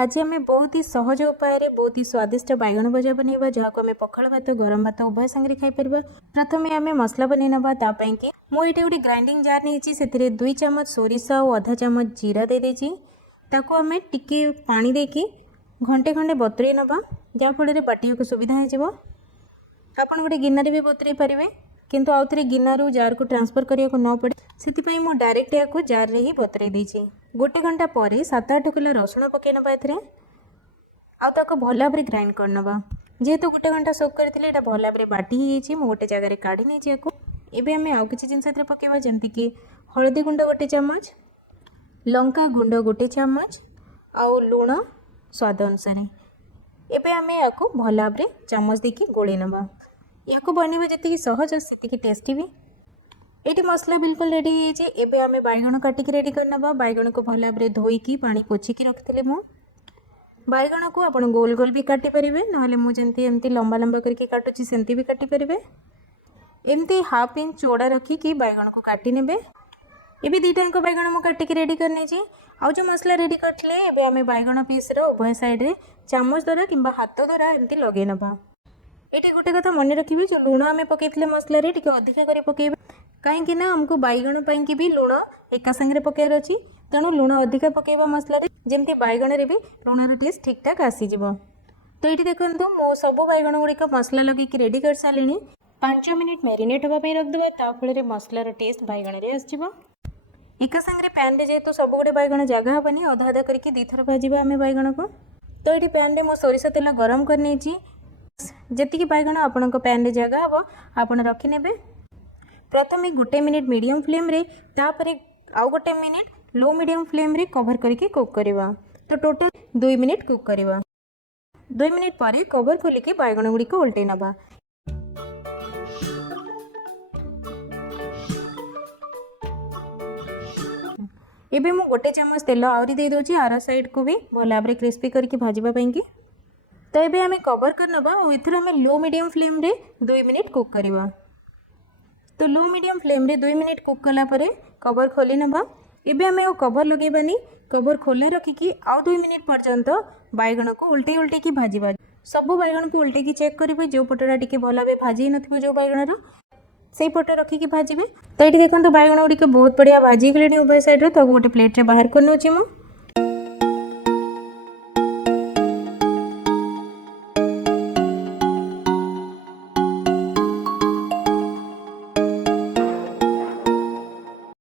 आज आम बहुत ही सहज उपाय बहुत ही स्वादिष्ट बैगन भजा बनवा जहाँ को आम पखाल भात गरम भात उभय सांगे खाईपर। प्रथम आम मसला बन ना तापाई मुझे गोटे ग्राइंडिंग जार नहीं से 2 चामच सोरिष और आधा चामच जीरा दे देती आम टिके पानी देकी घंटे खंडे बतुरे नवा जहाँफल बाटिया को सुविधा हो। आपड़ गोटे गिनारे भी बतुरे पारे किंतु आउ थे गिनारू जार को ट्रांसफर करने को न पड़े से मुझे डायरेक्ट या जार रे ही बतुरे देती। गोटे घंटा पर 7-8 किलो रसुण पकई ना आउ भल भाव ग्राइंड करनवा जेहेतु गोटे घंटा सोक करते भल भाव बाटी मुझे गोटे जगह काढ़ी नहीं एवं आम आउ कि जिन पकेवा जमीक हलदी गुंड गोटे चामच लंका गुंड गोटे चामच आउ लुण स्वाद अनुसार एवं आम या भल भाव चामच देकी गोले नवा या बनवा जी सहज से टेस्टी भी। ये मसला बिल्कुल रेडी है। आम बैगण काटिक रेडी करना बैगण को भल भाव धोईकी पानी पोछिकी रखी मु बैगण को आप गोल गोल भी काटी पारे ना मुझे लंबा लंबा करके काटुची सेमती भी काटी पारे एमती हाफ इंच चौड़ा रखिकी बैगण को काटी नेबे। ये दुईटाक बैगण मुझे काटिक रेडी करने आउ जो मसला रेडी करते हैं आम बैगण पीस उभय साइड रे चामच द्वारा कि हाथ द्वारा एमती लगे नवा। ये गोटे कथा मन रखिए जो लुण आम पकईले मसला टी अधिका कर पकेबे कहीं आमको बैगण पाई भी लुण एका सांगे पकेबार अच्छी तेणु लुण अधिका पकेबा मसला जमती बैगण भी लुणर टेस्ट ठीक ठाक आसीज। तो ये देखो मो सब बैगण गुड़िक मसला लगे रेडी कर सारे 5 मिनिट मैरिनेट होगापी रखिदेवा फल मसलार टेस्ट बैगण में आसो। एक सांगे पैन रे जेहेतु सब गुड़े बैगण जगह हेनी अधा अधा करके 2 थर भाजवा आम बैगण को। तो ये पैन रे मो सोरिष तेल गरम करनी जी बैगण आपण पैन रे जगह हम आप रखिने। प्रथम 1 मिनिट मीडियम फ्लेम रे तापरे आउ 1 मिनिट लो मीडियम फ्लेम रे कवर करके कुक करवा। तो टोटल 2 मिनिट कुक करवा। 2 मिनिट पर कवर खोलिकी बैगण गुड़िक उल्टे नवा। एबे मु गोटे चामच तेल आहरी दे दोची आर साइड को भी भल भाव क्रिस्पी करके भाजवा पाई। तो ये आम कवर कर नवा और इथर आम लो मीडियम फ्लेम रे 2 मिनिट कुक करवा। तो लो मीडियम फ्लेम रे 2 मिनिट कुक कला परे कवर खोली नवा। एबे आम कवर लगेबानी कवर खोला रखिकी आउ 2 मिनिट पर्यंत बैगण को उल्टे उल्टे की भाजवा। सब बैगण को उल्टे की चेक करेंगे जो पटरा टी भल भाव भाजी नथिबो जो बैगणर से पट रखिकी भाजबे। तो ये देखो बैगण गुड़िक बहुत बढ़िया भाजी गले उभय साइड रे। तो गोटे प्लेट रे बाहर कर नौची मु।